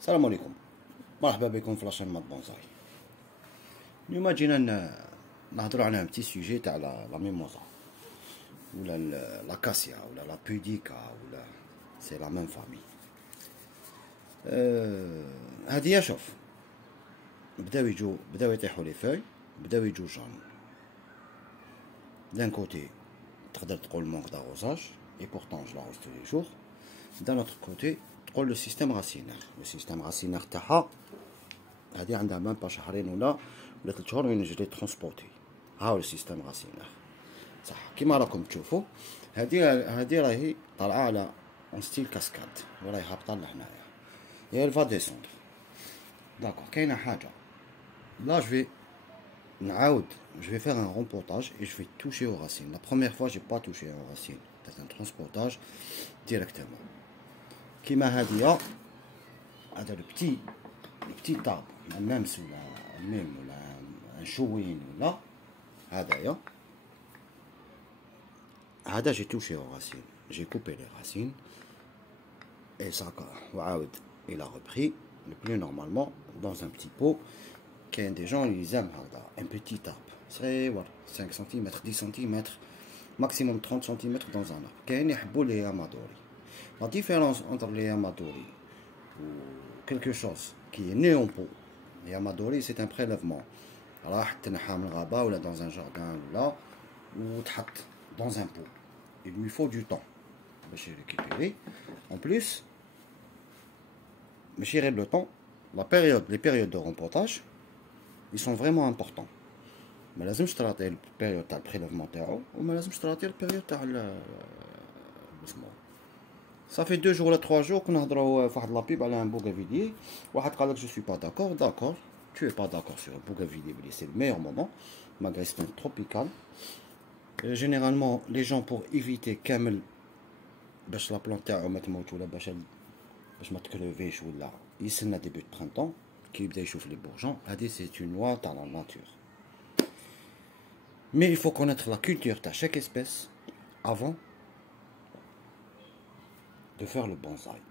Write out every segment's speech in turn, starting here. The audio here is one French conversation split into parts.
السلام عليكم. مرحبا بكم في لاشين مات بونزاي. اليوم جينا نهضروا على بتي سوجي تاع لا ميموزا ولا لاكاسيا ولا لا بوديكا ولا سي لا ميم فامي. هادي شوف بداو يطيحوا لي فوي، بداو يجو جون. دان كوتي تقدر تقول مونك داغوزاج اي بورتون جو لاغوز تو لي جور. دان اوتر كوتي تقول لو سيستيم راسينير. لو سيستيم راسينير تاعها هادي عندها مام با شهرين ولا 3 شهور وين نجري ترونسبورتي. هاو لو سيستيم راسينير صح كيما راكم تشوفوا. هادي راهي طالعه على اون ستيل كاسكاد وراهي هابطه لهنايا et elle va descendre. D'accord, كاينه حاجه là je vais faire un rempotage et je vais toucher aux racines. La première fois j'ai pas touché aux racines, c'est un transportage directement. كيما هادي هذا le petit arbre même ولا ميم ولا un chouin ولا هذايا هذا j'ai touché aux racines, j'ai coupé les racines et ça وعاود il a repris le plus normalement dans un petit pot. Qu'il des gens ils aiment un petit arbre, c'est voilà 5 cm, 10 cm, maximum 30 cm dans un arbre. Qu'il يحبوا les yamadori. La différence entre les yamadori ou quelque chose qui est né en pot, les yamadori c'est un prélèvement. راح تنحى من الغابة ولا dans un jardin là ou تحط dans un pot. Il lui faut du temps باش récupérer. En plus ماشي غير le temps, les périodes de rempotage ils sont vraiment importants. ما لازمش تراطي البيريود تاع البريليفمون تاعو وما لازمش تراطي البيريود تاع اسمو. صافي 2 jours ولا 3 jours كنا نهضروا في واحد لابيب على ان بوغافيليي. واحد قال لك جو سوي با داكور tu es pas d'accord sur بوغافيليي بلي c'est le meilleur moment malgré c'est un tropical. Généralement les gens pour éviter كامل باش لا بلون تاعو ما تموت ولا باش ما تكروفيش ولا يسنى ديبي دو برينتون qui يبدا يشوف les bourgeons. هذه c'est une loi dans la nature. Mais il faut connaître la culture de chaque espèce avant de faire le bonsaï.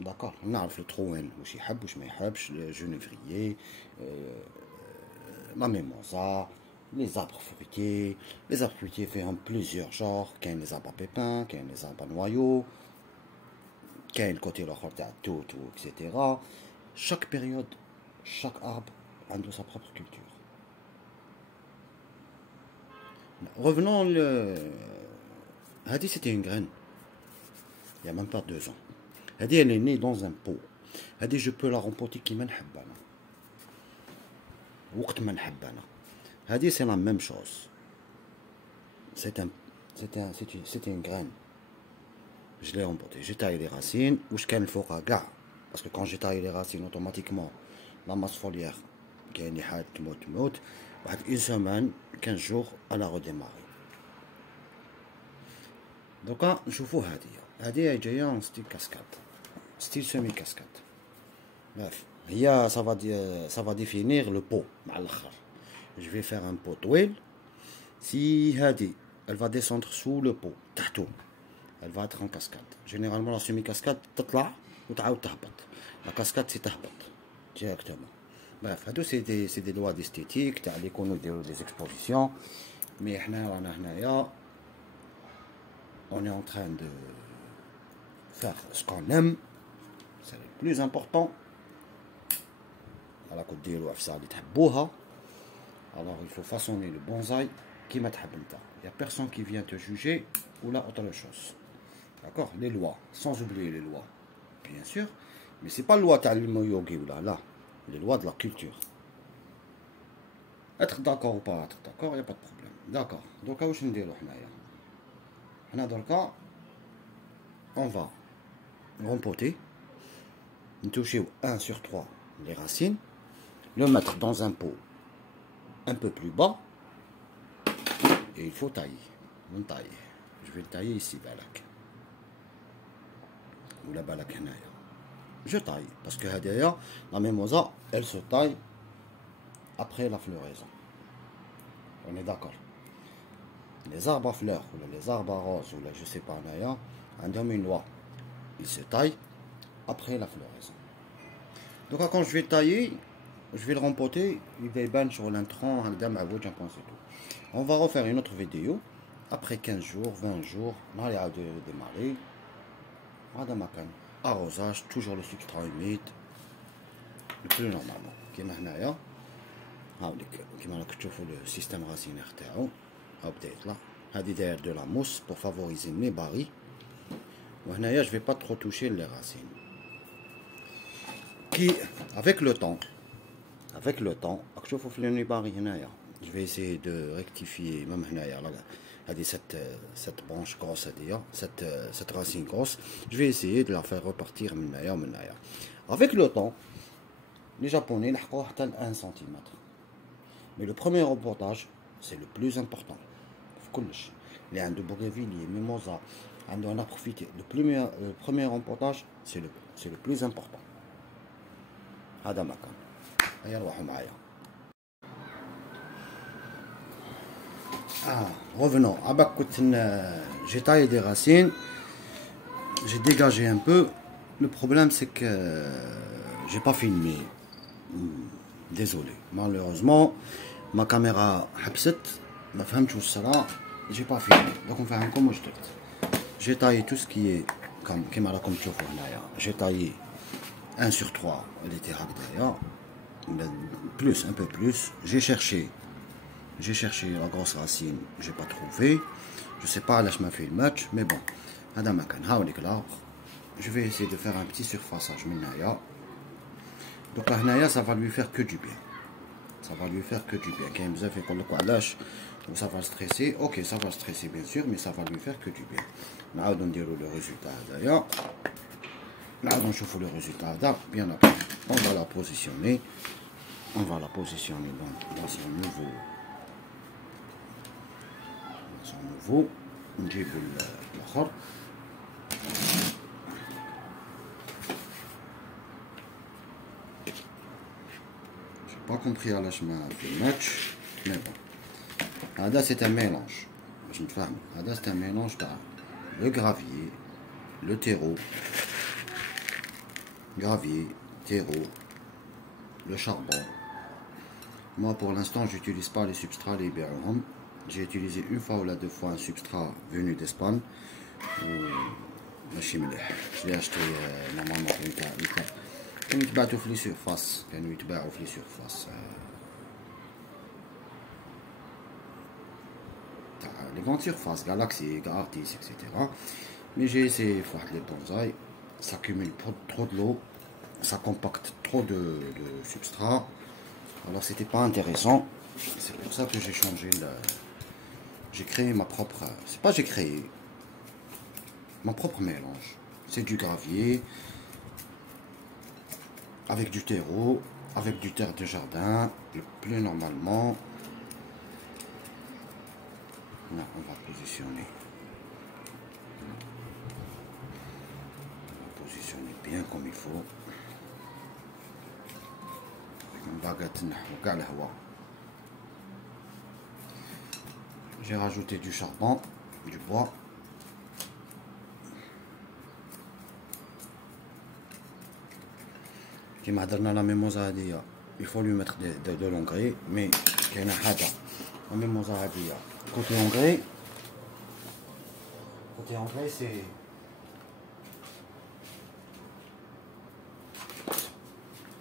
D'accord, on a le trouen, واش يحب واش ما يحبش, le genévrier, la mimosa, les arbres fruitiers. Les arbres fruitiers font plusieurs genres. Il y a les arbres à pépins, il y a les arbres à noyaux, il y a le côté de tout, etc. Chaque période, chaque arbre a sa propre culture. Revenons Hadi c'était une graine. Il n'y a même pas 2 ans. Hadi elle est née dans un pot. Hadi je peux la rempoter qui m'a نحب انا. وقت ما نحب انا. Hadi c'est la même chose. C'était une graine. Je l'ai rempotée. J'ai taillé les racines. واش كان الفوقها كاع. Parce que quand j'ai taillé les racines automatiquement la masse foliaire كاين اللي حاد تموت. بعد une semaine 15 jours elle a redémarré. دوكا نشوفوا هادي جايه اون ستيل كاسكاد, ستيل سيمي كاسكاد. bref هي ça va définir le pot مع الاخر. je vais faire un pot طويل. si هادي elle va descendre sous le pot تحته elle va être en cascade. généralement la semi cascade تطلع وتعاود تهبط. la cascade c'est تهبط directement. bref هادو c'est des lois d'esthétique تاع اللي يكونوا يديروا des expositions. mais حنا رانا هنايا on est en train de faire ce qu'on aime, c'est le plus important. على كود ديروا افسا اللي تحبوها. alors il faut façonner le bonsaï كيما تحب انت. il y a personne qui vient te juger ou la autre chose. d'accord, les lois, sans oublier les lois bien sûr, mais c'est pas loi تاع الميوغي ولا لا, les lois de la culture. être d'accord ou pas être d'accord, il y a pas de problème. d'accord, donc واش نديرو حنا دركا on va rempoter, toucher 1 sur 3 les racines, le mettre dans un pot un peu plus bas et il faut tailler. On taille. Je vais le tailler ici balak ou la balak هنايا. je taille parce que هدايا la mimosa elle se taille après la floraison. on est d'accord. les arbres à fleurs ou les arbres à roses ou je sais pas هنايا عندهم une loi, ils se taillent après la floraison. Donc quand je vais tailler, je vais le rempoter, il va يبان sur l'intrant, هكذا معوج un point c'est tout. On va refaire une autre vidéo après 15 jours, 20 jours, نهار يعاود démarrer. هذا ما كان arrosage, toujours le substrat humide, le plus normalement. كيما هنايا هاوليك كيما راك تشوفوا لو سيستيم راسينير تاعو ها بدا يطلع. هادي داير دو لا موس pour favoriser mes barils. وهنايا je vais pas trop toucher les racines. Qui avec le temps راك تشوفوا في لي باري هنايا je vais essayer de rectifier même هنايا هادي cette branche grosse هاديا cette racine grosse je vais essayer de la faire repartir من هنايا ومن هنايا. Avec le temps les japonais لحقوه حتى ل 1 cm. Mais le premier reportage c'est le plus important في كلش اللي عنده بوغيفيلي ميموزا عنده un arbre fruitier. Le premier reportage c'est le plus important. هذا مكان هيا نروحوا معايا. Revenons. J'ai taillé des racines, j'ai dégagé un peu. Le problème c'est que j'ai pas filmé. Désolé. Malheureusement, ma caméra حبست ما فهمتش واش صرا. J'ai pas filmé. Donc نفهمكم واش درت. J'ai taillé tout ce qui est كيما راكم تشوفوا هنايا. J'ai taillé 1 sur 3 elle était هكذايا. Plus, un peu plus. J'ai cherché la grosse racine, j'ai pas trouvé. Je sais pas là je m'a fait le match, mais bon. هذا مكان هاوليك l'arbre. Je vais essayer de faire un petit surfaçage من هنايا. Donc هنايا ça va lui faire que du bien. Ça va lui faire que du bien. كاين بزاف يقول لك علاش ça va stresser. OK, ça va stresser bien sûr, mais ça va lui faire que du bien. نعاودو نديرو le résultat هذايا. نعاودو نشوفو le résultat هذا bien après. On va la positionner. On va la positionner dans son nouveau. نجيب الاخر. J'ai pas compris علاش ما في الماتش mais bon. هذا c'est un mélange باش نتفاهموا. هذا c'est un mélange تاع le gravier, le terreau, le charbon. Moi pour l'instant j'utilise pas les substrats les Iberhom. J'ai utilisé une fois ou deux fois un substrat venu d'Espagne. ماشي مليح. Je l'ai acheté normalement كانوا يتباعوا في لي سيرفاس. تاع les grandes surfaces, Galaxy, Artis, etc. Mais j'ai essayé les bonsaïs. Ça cumule trop de l'eau. Ça compacte trop de substrat. Alors c'était pas intéressant. C'est pour ça que j'ai changé j'ai créé ma propre. C'est pas j'ai créé. Mon propre mélange. C'est du gravier. Avec du terreau. Avec du terre de jardin. Le plus normalement. Là, on va positionner. On va positionner bien comme il faut. Avec une baguette. J'ai rajouté du charbon, du bois. Qui m'a donné la mimosa hadia. Il faut lui mettre de l'engrais, mais qu'il y a la mimosa hadia. Côté engrais,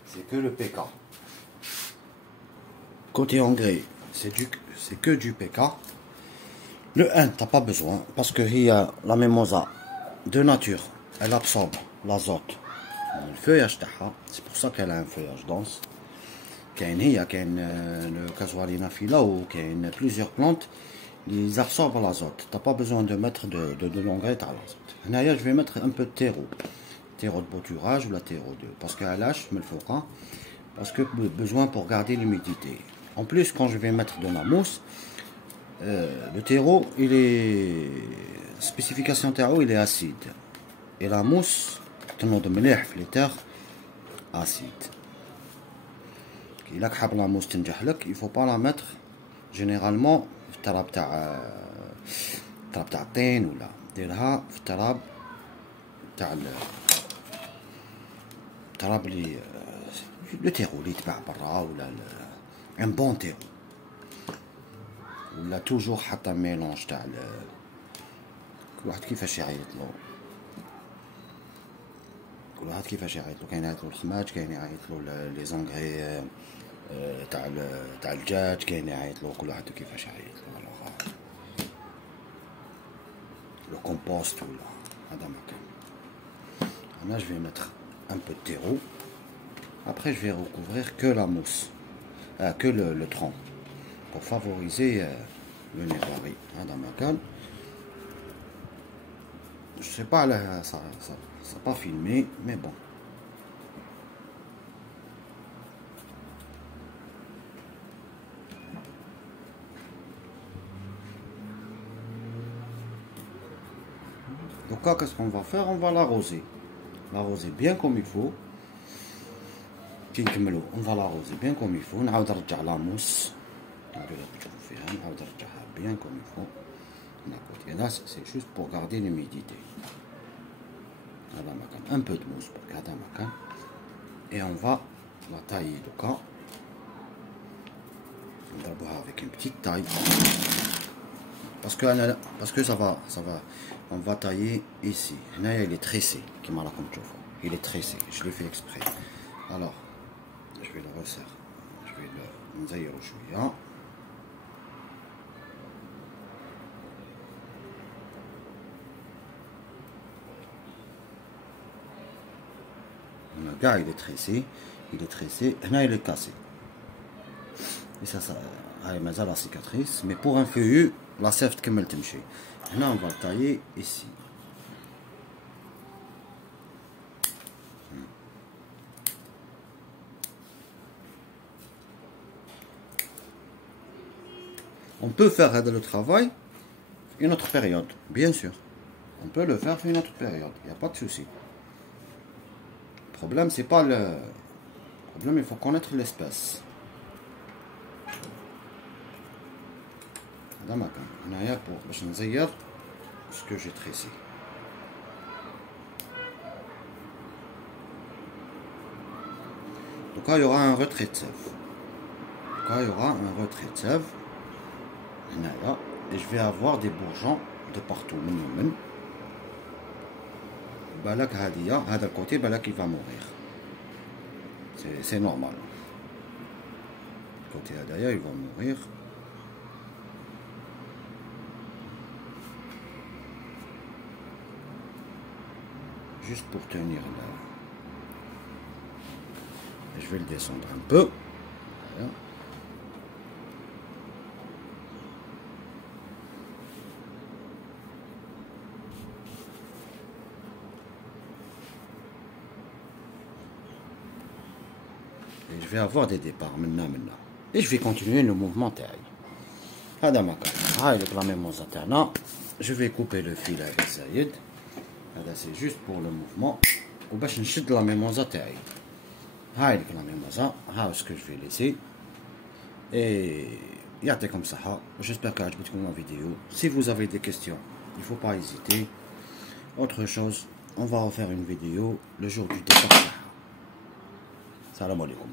c'est que le PK. Côté engrais, c'est que du PK. Le 1, t'as pas besoin, parce que la mimosa de nature, elle absorbe l'azote. Le feuillage تاعها, c'est pour ça qu'elle a un feuillage dense. كاين le casuarina fila ou كاين plusieurs plantes, ils absorbent l'azote. T'as pas besoin de mettre de l'engrais à l'azote. هنايا je vais mettre un peu de terreau de bouturage ou la terreau de parce que lâche me le fera parce que besoin pour garder l'humidité. En plus quand je vais mettre de la mousse, le terreau il est spécification terreau il est acide et la mousse تنوض مليح في ليتر acide. إلا حاب لا موس تنجح لك il faut pas la mettre généralement في التراب تاع الطين ولا ديرها في التراب تاع التراب اللي لو تيرو اللي يتباع برا ولا ان بون تيرو ولا توجور حتى ميلونج تاع كل واحد كيفاش يعيطلو، كل واحد كيفاش يعيطلو، كاين يعيطلو الخماج، كاين يعيطلو لي زونغري تاع الدجاج، كاين يعيطلو كل واحد كيفاش يعيطلو. لو كومبوست ولا هذا ما كان. انا جو في ميتر ان بو دو تيرو. Après, je vais recouvrir que la mousse, que le tronc, pour favoriser le nettoyage. Dans ma canne, je sais pas, là, ça n'a pas filmé, mais bon. Donc, qu'est-ce qu'on va faire? On va l'arroser. L'arroser bien comme il faut. On va l'arroser bien comme il faut. On va retirer la mousse. On va retirer bien comme il faut. Et là, c'est juste pour garder l'humidité. Un peu de mousse pour garder ma canne. Et on va la tailler de cas. On va boire avec une petite taille. Parce que ça va. On va tailler ici. Là, il est tressé. Il est tressé. Je le fais exprès. Alors. Je vais le resserrer, je vais le nzaïr شوية. Le gars il est tressé, là il est cassé. Et ça مازال la cicatrice, mais pour un feuillu, la sève تكمل تمشي. Là on va le tailler ici. On peut faire le travail une autre période, bien sûr. On peut le faire une autre période, il n'y a pas de souci. Le problème, c'est pas le problème, il faut connaître l'espèce. Dans ma canne, on a pour ce que j'ai tressé. Donc là, il y aura un retrait de sève. Et je vais avoir des bourgeons de partout. Balak Hadia, de côté, Balak il va mourir. C'est normal. Côté Hadia, il va mourir. Juste pour tenir là. Je vais le descendre un peu. Voilà. Et je vais avoir des départs maintenant. Et je vais continuer le mouvement taille. Je vais couper le fil avec Saïd. C'est juste pour le mouvement. Ou bien je nchid la mémoza taille. La mémoza, ce que je vais laisser. Et comme ça. J'espère que vous avez aimé la vidéo. Si vous avez des questions, il ne faut pas hésiter. Autre chose, on va refaire une vidéo le jour du départ. Salam alaikum.